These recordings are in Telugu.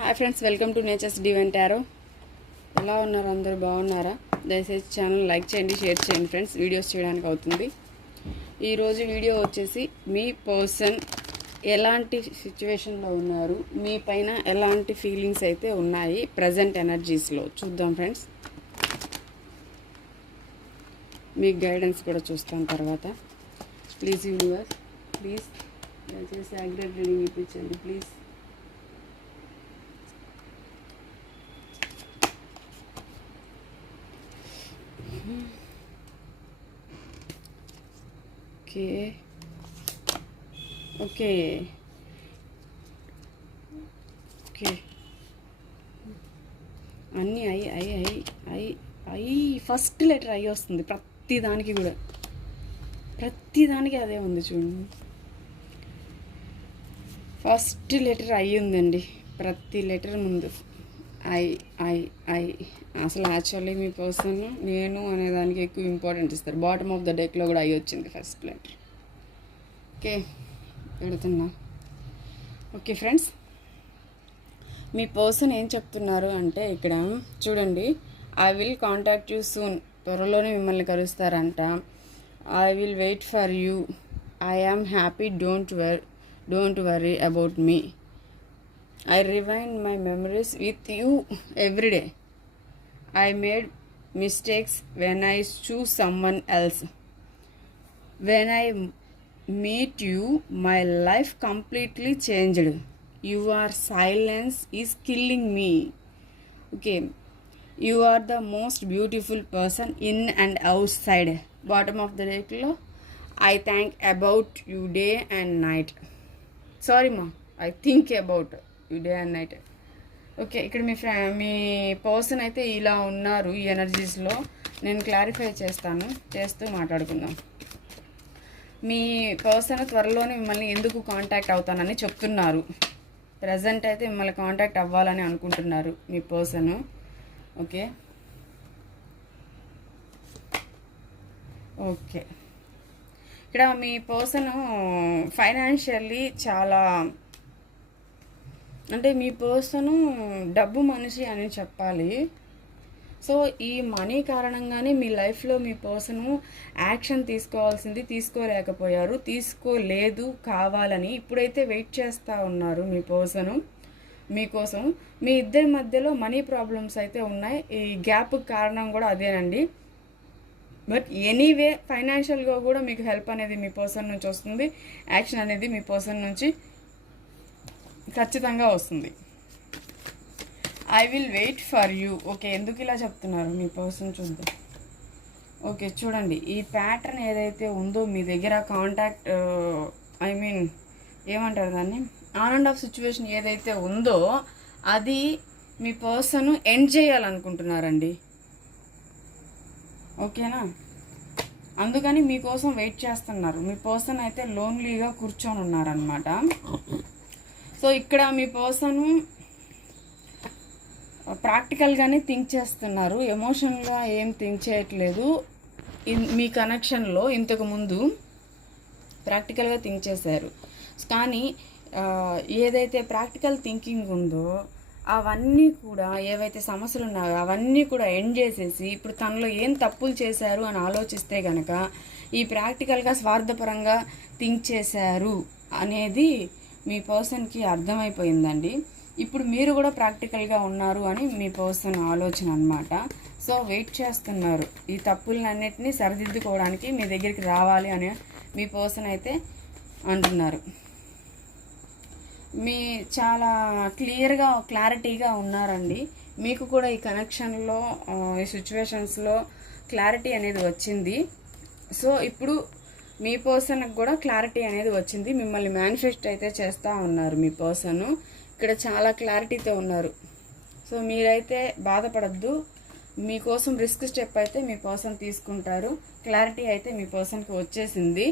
Hi friends, welcome to nature's divine tarot. ఎలా ఉన్నారు? అందరూ బాగున్నారా? దయచేసి ఛానల్ లైక్ చేయండి, షేర్ చేయండి ఫ్రెండ్స్. వీడియోస్ చేయడానికి అవుతుంది. ఈరోజు వీడియో వచ్చేసి మీ పర్సన్ ఎలాంటి సిచ్యువేషన్లో ఉన్నారు, మీ పైన ఎలాంటి ఫీలింగ్స్ అయితే ఉన్నాయి ప్రజెంట్ ఎనర్జీస్లో చూద్దాం ఫ్రెండ్స్. మీకు గైడెన్స్ కూడా చూస్తాం తర్వాత. ప్లీజ్ యూనివర్స్, ప్లీజ్ దయచేసి యాక్యురేట్ రీడింగ్ ఇప్పించండి ప్లీజ్. ఓకే ఓకే ఓకే అన్నీ I I I I I first letter I వస్తుంది ప్రతిదానికి కూడా, ప్రతిదానికి అదే ఉంది చూడండి. ఫస్ట్ లెటర్ ఐ ఉందండి ప్రతి లెటర్ ముందు. ఐ ఐ ఐ అసలు యాక్చువల్లీ మీ పర్సన్ నేను అనేదానికి ఎక్కువ ఇంపార్టెంట్ ఇస్తారు. బాటమ్ ఆఫ్ ద డెక్లో కూడా ఐ వచ్చింది ఫస్ట్ లెటర్. ఓకే పెడుతున్నా. ఓకే ఫ్రెండ్స్, మీ పర్సన్ ఏం చెప్తున్నారు అంటే ఇక్కడ చూడండి, I will contact you soon, త్వరలోనే మిమ్మల్ని కలుస్తారంట. I will wait for you, I am happy, don't worry about మీ. I rewind my memories with you every day. I made mistakes when I choose someone else. When I meet you, my life completely changed. Your silence is killing me. Okay. You are the most beautiful person in and outside. Bottom of the deck lo, I think about you day and night. Sorry ma, I think about day and night. Okay, ఇక్కడ మీ పర్సన్ అయితే ఇలా ఉన్నారు ఈ ఎనర్జీస్లో. నేను క్లారిఫై చేస్తూ మాట్లాడుకుందాం. మీ పర్సన్ త్వరలోనే మిమ్మల్ని ఎందుకు కాంటాక్ట్ అవుతానని చెప్తున్నారు. ప్రజెంట్ అయితే మిమ్మల్ని కాంటాక్ట్ అవ్వాలని అనుకుంటున్నారు మీ పర్సన్. ఓకే ఓకే ఇక్కడ మీ పర్సన్ ఫైనాన్షియల్లీ చాలా, అంటే మీ పర్సను డబ్బు మనిషి అని చెప్పాలి. సో ఈ మనీ కారణంగానే మీ లైఫ్లో మీ పర్సను యాక్షన్ తీసుకోలేకపోయారు, తీసుకోలేదు కావాలని. ఇప్పుడైతే వెయిట్ చేస్తూ ఉన్నారు మీ పర్సను మీకోసం. మీ ఇద్దరి మధ్యలో మనీ ప్రాబ్లమ్స్ అయితే ఉన్నాయి. ఈ గ్యాప్ కారణం కూడా అదేనండి. బట్ ఎనీవే ఫైనాన్షియల్గా కూడా మీకు హెల్ప్ అనేది మీ పర్సన్ నుంచి వస్తుంది. యాక్షన్ అనేది మీ పర్సన్ నుంచి ఖచ్చితంగా వస్తుంది. I will wait for you. Okay, ఎందుకు ఇలా చెప్తున్నారు మీ పర్సన్ చూద్దాం. ఓకే చూడండి, ఈ ప్యాటర్న్ ఏదైతే ఉందో మీ దగ్గర కాంటాక్ట్, ఏమంటారు దాన్ని, ఆన్ అండ్ ఆఫ్ సిచ్యువేషన్ ఏదైతే ఉందో అది మీ పర్సన్ ఎండ్ చేయాలనుకుంటున్నారండి. ఓకేనా, అందుకని మీకోసం వెయిట్ చేస్తున్నారు. మీ పర్సన్ అయితే లోన్లీగా కూర్చొని ఉన్నారనమాట. సో ఇక్కడ మీ పర్సన్ ప్రాక్టికల్గానే థింక్ చేస్తున్నారు, ఎమోషన్గా ఏం థింక్ చేయట్లేదు. మీ కనెక్షన్లో ఇంతకుముందు ప్రాక్టికల్గా థింక్ చేశారు, కానీ ఏదైతే ప్రాక్టికల్ థింకింగ్ ఉందో అవన్నీ కూడా, ఏవైతే సమస్యలు ఉన్నాయో అవన్నీ కూడా ఎండ్ చేసేసి ఇప్పుడు తనలో ఏం తప్పులు చేశారు అని ఆలోచిస్తే కనుక ఈ ప్రాక్టికల్గా స్వార్థపరంగా థింక్ చేశారు అనేది మీ పర్సన్కి అర్థమైపోయిందండి. ఇప్పుడు మీరు కూడా ప్రాక్టికల్గా ఉన్నారు అని మీ పర్సన్ ఆలోచన అనమాట. సో వెయిట్ చేస్తున్నారు ఈ తప్పులన్నిటినీ సరిదిద్దుకోవడానికి మీ దగ్గరికి రావాలి అని మీ పర్సన్ అయితే అంటున్నారు. మీ చాలా క్లారిటీగా ఉన్నారండి. మీకు కూడా ఈ కనెక్షన్లో, ఈ సిచ్యువేషన్స్లో క్లారిటీ అనేది వచ్చింది. సో ఇప్పుడు మీ పర్సన్కి కూడా క్లారిటీ అనేది వచ్చింది. మిమ్మల్ని మేనిఫెస్ట్ అయితే చేస్తూ ఉన్నారు మీ పర్సన్. ఇక్కడ చాలా క్లారిటీతో ఉన్నారు. సో మీరైతే బాధపడద్దు, మీకోసం రిస్క్ స్టెప్ అయితే మీ పర్సన్ తీసుకుంటారు. క్లారిటీ అయితే మీ పర్సన్కి వచ్చేసింది.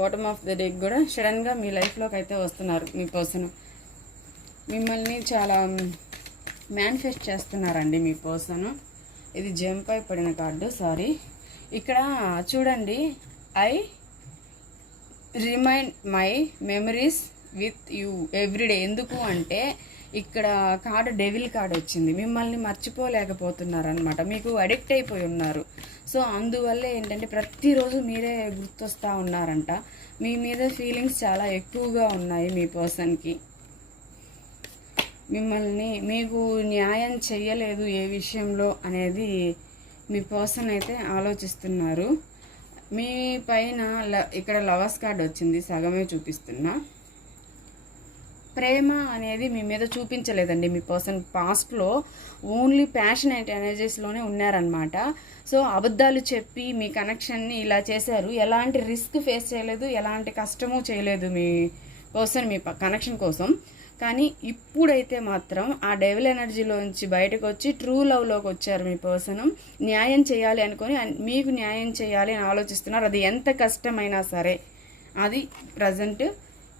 బాటమ్ ఆఫ్ ద డెక్ కూడా సడన్గా మీ లైఫ్లోకి అయితే వస్తున్నారు మీ పర్సన్. మిమ్మల్ని చాలా మేనిఫెస్ట్ చేస్తున్నారండి మీ పర్సన్. ఇది జంప్ అయి పడిన కార్డు, సారీ. ఇక్కడ చూడండి, I remind my memories with you everyday. ఎందుకు అంటే ఇక్కడ కార్డు డెవిల్ కార్డు వచ్చింది. మిమ్మల్ని మర్చిపోలేకపోతున్నారనమాట, మీకు అడిక్ట్ అయిపోయి ఉన్నారు. సో అందువల్ల ఏంటంటే ప్రతిరోజు మీరే గుర్తొస్తూ ఉన్నారంట. మీ మీద ఫీలింగ్స్ చాలా ఎక్కువగా ఉన్నాయి మీ పర్సన్కి. మిమ్మల్ని మీకు న్యాయం చెయ్యలేదు ఏ విషయంలో అనేది మీ పర్సన్ అయితే ఆలోచిస్తున్నారు. మీ పైన ఇక్కడ లవర్స్ కార్డ్ వచ్చింది, సగమే చూపిస్తున్నా. ప్రేమ అనేది మీ మీద చూపించలేదండి మీ పర్సన్. పాస్ట్లో ఓన్లీ ప్యాషనేట్ ఎనర్జీస్లోనే ఉన్నారనమాట. సో అబద్ధాలు చెప్పి మీ కనెక్షన్ని ఇలా చేశారు. ఎలాంటి రిస్క్ ఫేస్ చేయలేదు, ఎలాంటి కష్టము చేయలేదు మీ పర్సన్ మీ కనెక్షన్ కోసం. కానీ ఇప్పుడైతే మాత్రం ఆ డెవిల్ ఎనర్జీలోంచి బయటకు వచ్చి ట్రూ లవ్లోకి వచ్చారు మీ పర్సన్. న్యాయం చేయాలి అనుకొని మీకు న్యాయం చేయాలి అని ఆలోచిస్తున్నారు. అది ఎంత కష్టమైనా సరే. అది ప్రజెంట్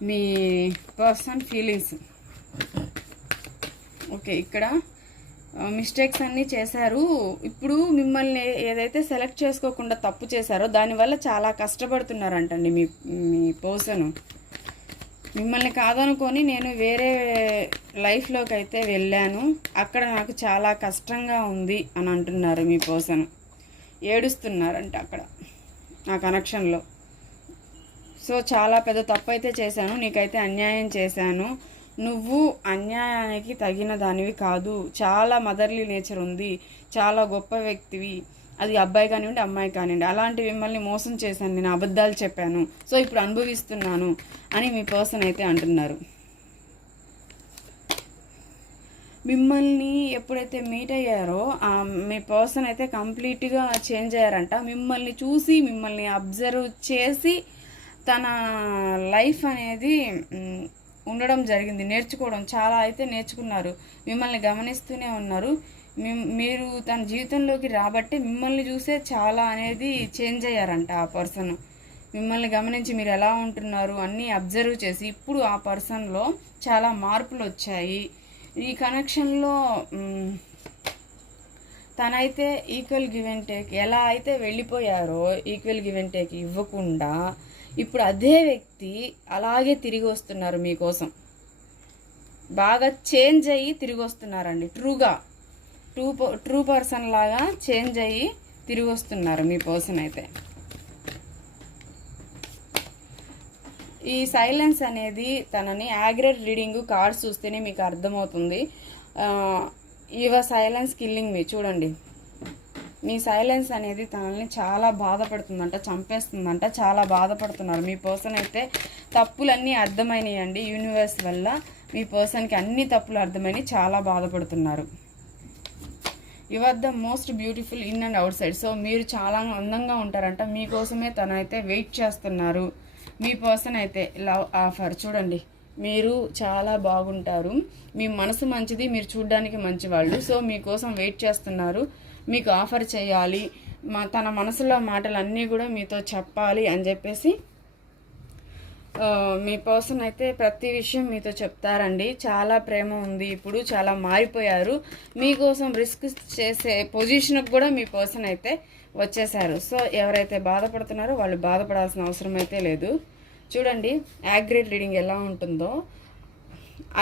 మీ పర్సన్ ఫీలింగ్స్. ఓకే, ఇక్కడ మిస్టేక్స్ అన్నీ చేశారు. ఇప్పుడు మిమ్మల్ని ఏదైతే సెలెక్ట్ చేసుకోకుండా తప్పు చేశారో దానివల్ల చాలా కష్టపడుతున్నారంటండి మీ పర్సన్. మిమ్మల్ని కాదనుకొని నేను వేరే లైఫ్లోకి అయితే వెళ్ళాను, అక్కడ నాకు చాలా కష్టంగా ఉంది అని అంటున్నారు మీ పర్సన్. ఏడుస్తున్నారంట అక్కడ ఆ కనెక్షన్లో. సో చాలా పెద్ద తప్పు అయితే చేశాను, నీకైతే అన్యాయం చేశాను, నువ్వు అన్యాయానికి తగిన దానివి కాదు, చాలా మదర్లీ నేచర్ ఉంది, చాలా గొప్ప వ్యక్తివి, అది అబ్బాయి కానివ్వండి అమ్మాయి కానివ్వండి, అలాంటి మిమ్మల్ని మోసం చేశాను, నేను అబద్ధాలు చెప్పాను, సో ఇప్పుడు అనుభవిస్తున్నాను అని మీ పర్సన్ అయితే అంటున్నారు. మిమ్మల్ని ఎప్పుడైతే మీట్ అయ్యారో మీ పర్సన్ అయితే కంప్లీట్గా చేంజ్ అయ్యారంట. మిమ్మల్ని చూసి మిమ్మల్ని అబ్జర్వ్ చేసి తన లైఫ్ అనేది ఉండడం జరిగింది, నేర్చుకోవడం చాలా అయితే నేర్చుకున్నారు. మిమ్మల్ని గమనిస్తూనే ఉన్నారు. మీరు తన జీవితంలోకి రాబట్టి మిమ్మల్ని చూసే చాలా అనేది చేంజ్ అయ్యారంట ఆ పర్సన్. మిమ్మల్ని గమనించి మీరు ఎలా ఉంటున్నారు అన్నీ అబ్జర్వ్ చేసి ఇప్పుడు ఆ పర్సన్లో చాలా మార్పులు వచ్చాయి. ఈ కనెక్షన్లో తనైతే ఈక్వల్ గివ్ అండ్ టేక్ ఎలా అయితే వెళ్ళిపోయారో ఈక్వల్ గివ్ అండ్ టేక్ ఇవ్వకుండా ఇప్పుడు అదే వ్యక్తి అలాగే తిరిగి వస్తున్నారు మీకోసం. బాగా చేంజ్ అయ్యి తిరిగి వస్తున్నారండి. ట్రూ పర్సన్ లాగా చేంజ్ అయ్యి తిరిగి వస్తున్నారు మీ పర్సన్ అయితే. ఈ సైలెన్స్ అనేది తనని యాగ్రెట్ రీడింగ్ కార్డ్స్ చూస్తేనే మీకు అర్థమవుతుంది. యువర్ సైలెన్స్ కిల్లింగ్ మీ. చూడండి, మీ సైలెన్స్ అనేది తనని చాలా బాధపడుతుందంట, చంపేస్తుందంట, చాలా బాధపడుతున్నారు మీ పర్సన్ అయితే. తప్పులన్నీ అర్థమైనాయండి యూనివర్స్ వల్ల. మీ పర్సన్కి అన్ని తప్పులు అర్థమైనవి, చాలా బాధపడుతున్నారు. You are the most beautiful in and outside. So మీరు చాలా అందంగా ఉంటారంట, మీకోసమే తనైతే వెయిట్ చేస్తున్నారు. మీ పర్సన్ అయితే లవ్ ఆఫర్. చూడండి, మీరు చాలా బాగుంటారు, మీ మనసు మంచిది, మీరు చూడడానికి మంచివాళ్ళు. సో మీకోసం వెయిట్ చేస్తున్నారు, మీకు ఆఫర్ చేయాలి, తన మనసులో మాటలన్నీ కూడా మీతో చెప్పాలి అని చెప్పేసి మీ పర్సన్ అయితే ప్రతి విషయం మీతో చెప్తారండి. చాలా ప్రేమ ఉంది, ఇప్పుడు చాలా మారిపోయారు, మీకోసం రిస్క్ చేసే పొజిషన్కి కూడా మీ పర్సన్ అయితే వచ్చేసారు. సో ఎవరైతే బాధపడుతున్నారో వాళ్ళు బాధపడాల్సిన అవసరం అయితే లేదు. చూడండి యాగ్రేట్ రీడింగ్ ఎలా ఉంటుందో.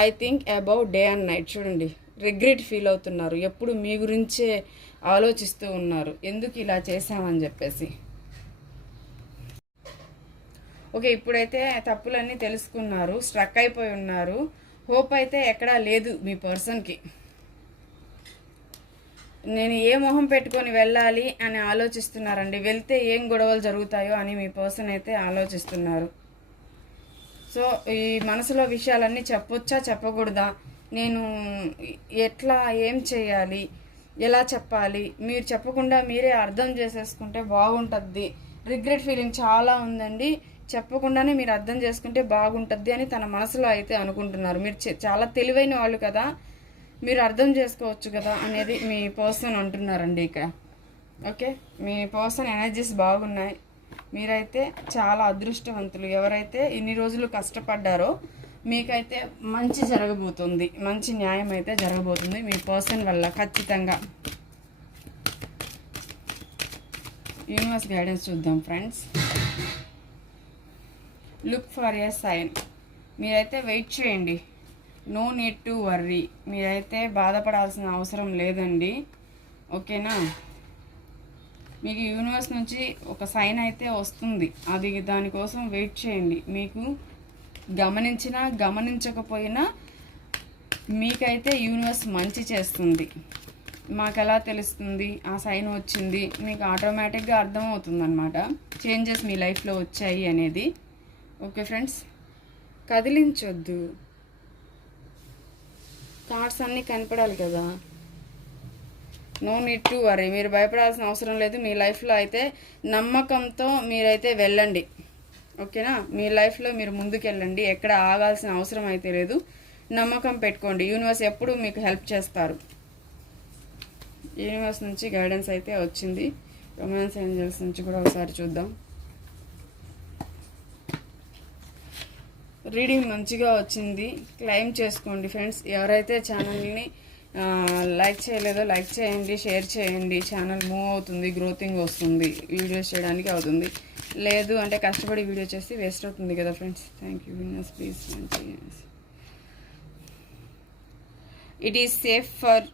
I think about day and night. చూడండి, రిగ్రెట్ ఫీల్ అవుతున్నారు, ఎప్పుడు మీ గురించే ఆలోచిస్తూ ఉన్నారు, ఎందుకు ఇలా చేశామని చెప్పేసి. ఓకే, ఇప్పుడైతే తప్పులన్నీ తెలుసుకున్నారు, స్ట్రక్ అయిపోయి ఉన్నారు. హోప్ అయితే ఎక్కడా లేదు మీ పర్సన్కి. నేను ఏ మొహం పెట్టుకొని వెళ్ళాలి అని ఆలోచిస్తున్నారండి. వెళ్తే ఏం గొడవలు జరుగుతాయో అని మీ పర్సన్ అయితే ఆలోచిస్తున్నారు. సో ఈ మనసులో విషయాలన్నీ చెప్పొచ్చా చెప్పకూడదా, నేను ఎట్లా ఏం చేయాలి, ఎలా చెప్పాలి, మీరు చెప్పకుండా మీరే అర్థం చేసేసుకుంటే బాగుంటుంది. రిగ్రెట్ ఫీలింగ్ చాలా ఉందండి, చెప్పకుండానే మీరు అర్థం చేసుకుంటే బాగుంటుంది అని తన మనసులో అయితే అనుకుంటున్నారు. మీరు చాలా తెలివైన వాళ్ళు కదా, మీరు అర్థం చేసుకోవచ్చు కదా అనేది మీ పర్సన్ అంటున్నారండి ఇక్కడ. ఓకే, మీ పర్సన్ ఎనర్జీస్ బాగున్నాయి, మీరైతే చాలా అదృష్టవంతులు. ఎవరైతే ఇన్ని రోజులు కష్టపడ్డారో మీకైతే మంచి జరగబోతుంది, మంచి న్యాయం అయితే జరగబోతుంది మీ పర్సన్ వల్ల ఖచ్చితంగా. యూనివర్స్ గైడెన్స్ చూద్దాం friends. Look for a sign. మీరైతే వెయిట్ చేయండి, నో నీడ్ టు వర్రీ, మీరైతే బాధపడాల్సిన అవసరం లేదండి. ఓకేనా? మీకు యూనివర్స్ నుంచి ఒక సైన్ అయితే వస్తుంది, అది దానికోసం వెయిట్ చేయండి. మీకు గమనించినా గమనించకపోయినా మీకైతే యూనివర్స్ మంచి చేస్తుంది. మాకు ఎలా తెలుస్తుంది ఆ సైన్ వచ్చింది? మీకు ఆటోమేటిక్గా అర్థమవుతుంది అనమాట, చేంజెస్ మీ లైఫ్లో వచ్చాయి అనేది. ఓకే ఫ్రెండ్స్, కదిలించొద్దు, కార్డ్స్ అన్నీ కనపడాలి కదా. నో నీడ్ టు వరీ, మీరు భయపడాల్సిన అవసరం లేదు. మీ లైఫ్లో అయితే నమ్మకంతో మీరైతే వెళ్ళండి. ఓకేనా? మీ లైఫ్లో మీరు ముందుకెళ్ళండి, ఎక్కడ ఆగాల్సిన అవసరం అయితే లేదు. నమ్మకం పెట్టుకోండి, యూనివర్స్ ఎప్పుడు మీకు హెల్ప్ చేస్తారు. యూనివర్స్ నుంచి గైడెన్స్ అయితే వచ్చింది. రొమాన్స్ ఏంజల్స్ నుంచి కూడా ఒకసారి చూద్దాం. రీడింగ్ మంచిగా వచ్చింది, క్లెయిమ్ చేసుకోండి ఫ్రెండ్స్. ఎవరైతే ఛానల్ని లైక్ చేయలేదో లైక్ చేయండి, షేర్ చేయండి. ఛానల్ మూవ్ అవుతుంది, గ్రోతింగ్ వస్తుంది, వీడియోస్ చేయడానికి అవుతుంది. లేదు అంటే కష్టపడి వీడియో చేసి వేస్ట్ అవుతుంది కదా friends. Thank you winners, please. It is safe for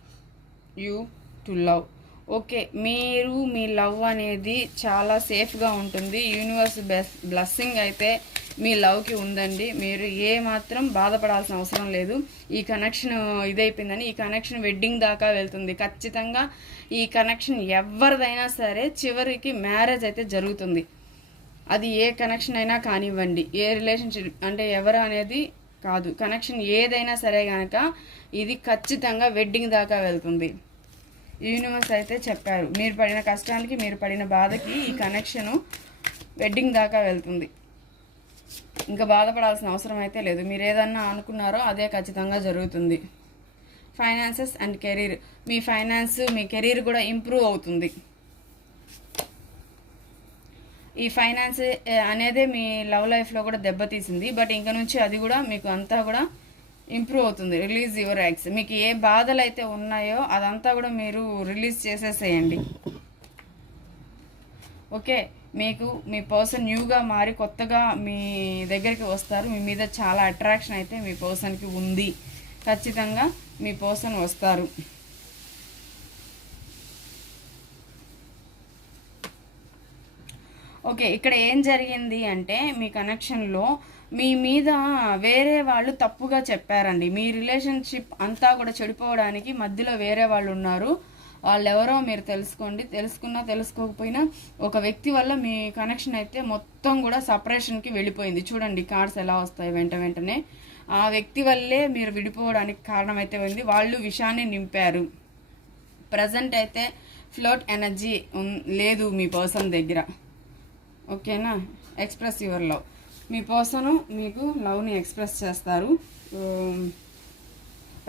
you to love. Okay, మీరు మీ లవ్ అనేది చాలా సేఫ్గా ఉంటుంది. యూనివర్స్ బ్లెస్సింగ్ అయితే మీ లవ్కి ఉందండి. మీరు ఏ మాత్రం బాధపడాల్సిన అవసరం లేదు. ఈ కనెక్షన్ ఇదైపోయిందని, ఈ కనెక్షన్ వెడ్డింగ్ దాకా వెళ్తుంది ఖచ్చితంగా. ఈ కనెక్షన్ ఎవరిదైనా సరే చివరికి మ్యారేజ్ అయితే జరుగుతుంది. అది ఏ కనెక్షన్ అయినా కానివ్వండి, ఏ రిలేషన్షిప్ అంటే ఎవరు అనేది కాదు, కనెక్షన్ ఏదైనా సరే కనుక ఇది ఖచ్చితంగా వెడ్డింగ్ దాకా వెళ్తుంది. యూనివర్స్ అయితే చెప్పారు, మీరు పడిన కష్టానికి, మీరు పడిన బాధకి ఈ కనెక్షను వెడ్డింగ్ దాకా వెళ్తుంది. ఇంకా బాధపడాల్సిన అవసరం అయితే లేదు. మీరు ఏదన్నా అనుకున్నారో అదే ఖచ్చితంగా జరుగుతుంది. Finances and career, me finance me career కూడా ఇంప్రూవ్ అవుతుంది. ఈ ఫైనాన్స్ అనేదే మీ లవ్ లైఫ్లో కూడా దెబ్బతీసింది, బట్ ఇంకా నుంచి అది కూడా మీకు అంతా కూడా ఇంప్రూవ్ అవుతుంది. రిలీజ్ యువర్ యాక్స్, మీకు ఏ బాధలు అయితే ఉన్నాయో అదంతా కూడా మీరు రిలీజ్ చేసేసేయండి. ఓకే, మీకు మీ పర్సన్ న్యూగా మారి కొత్తగా మీ దగ్గరికి వస్తారు. మీ మీద చాలా అట్రాక్షన్ అయితే మీ పర్సన్కి ఉంది. ఖచ్చితంగా మీ పర్సన్ వస్తారు. ఓకే, ఇక్కడ ఏం జరిగింది అంటే మీ కనెక్షన్లో మీ మీద వేరే వాళ్ళు తప్పుగా చెప్పారండి. మీ రిలేషన్షిప్ అంతా కూడా చెడిపోవడానికి మధ్యలో వేరే వాళ్ళు ఉన్నారు. వాళ్ళు ఎవరో మీరు తెలుసుకోండి. తెలుసుకున్నా తెలుసుకోకపోయినా ఒక వ్యక్తి వల్ల మీ కనెక్షన్ అయితే మొత్తం కూడా సపరేషన్కి వెళ్ళిపోయింది. చూడండి కార్డ్స్ ఎలా వస్తాయి వెంటనే. ఆ వ్యక్తి వల్లే మీరు విడిపోవడానికి కారణం అయితే ఉంది. వాళ్ళు విషాన్ని నింపారు. ప్రజెంట్ అయితే ఫ్లోట్ ఎనర్జీ లేదు మీ పర్సన్ దగ్గర. ఓకేనా? Express your love, me person మీకు లవ్ని ఎక్స్ప్రెస్ చేస్తారు.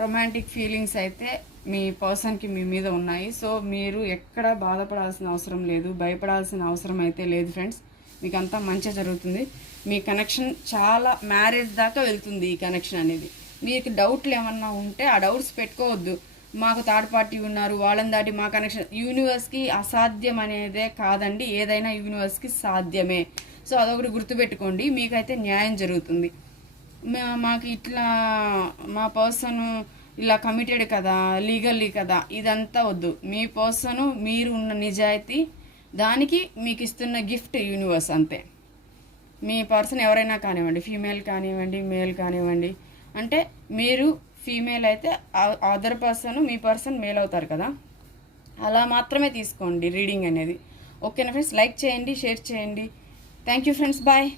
రొమాంటిక్ ఫీలింగ్స్ అయితే మీ పర్సన్కి మీ మీద ఉన్నాయి. సో మీరు ఎక్కడ బాధపడాల్సిన అవసరం లేదు, భయపడాల్సిన అవసరం అయితే లేదు ఫ్రెండ్స్. మీకు అంతా మంచి జరుగుతుంది. మీ కనెక్షన్ చాలా మ్యారేజ్ దాకా వెళ్తుంది. ఈ కనెక్షన్ అనేది మీకు డౌట్లు ఏమన్నా ఉంటే ఆ డౌట్స్ పెట్టుకోవద్దు. మాకు థర్డ్ పార్టీ ఉన్నారు, వాళ్ళని దాటి మా కనెక్షన్, యూనివర్స్కి అసాధ్యం అనేదే కాదండి, ఏదైనా యూనివర్స్కి సాధ్యమే. సో అదొకటి గుర్తుపెట్టుకోండి, మీకైతే న్యాయం జరుగుతుంది. మాకు ఇట్లా మా పర్సన్ ఇలా కమిటెడ్ కదా, లీగల్లీ కదా, ఇదంతా వద్దు. మీ పర్సన్ మీరు ఉన్న నిజాయితీ, దానికి మీకు ఇస్తున్న గిఫ్ట్ యూనివర్స్ అంతే. మీ పర్సన్ ఎవరైనా కానివ్వండి, ఫీమేల్ కానివ్వండి, మేల్ కానివ్వండి, అంటే మీరు ఫీమేల్ అయితే అదర్ పర్సన్ మీ పర్సన్ మేల్ అవుతారు కదా, అలా మాత్రమే తీసుకోండి రీడింగ్ అనేది. ఓకేనా ఫ్రెండ్స్? లైక్ చేయండి, షేర్ చేయండి. Thank you friends, bye.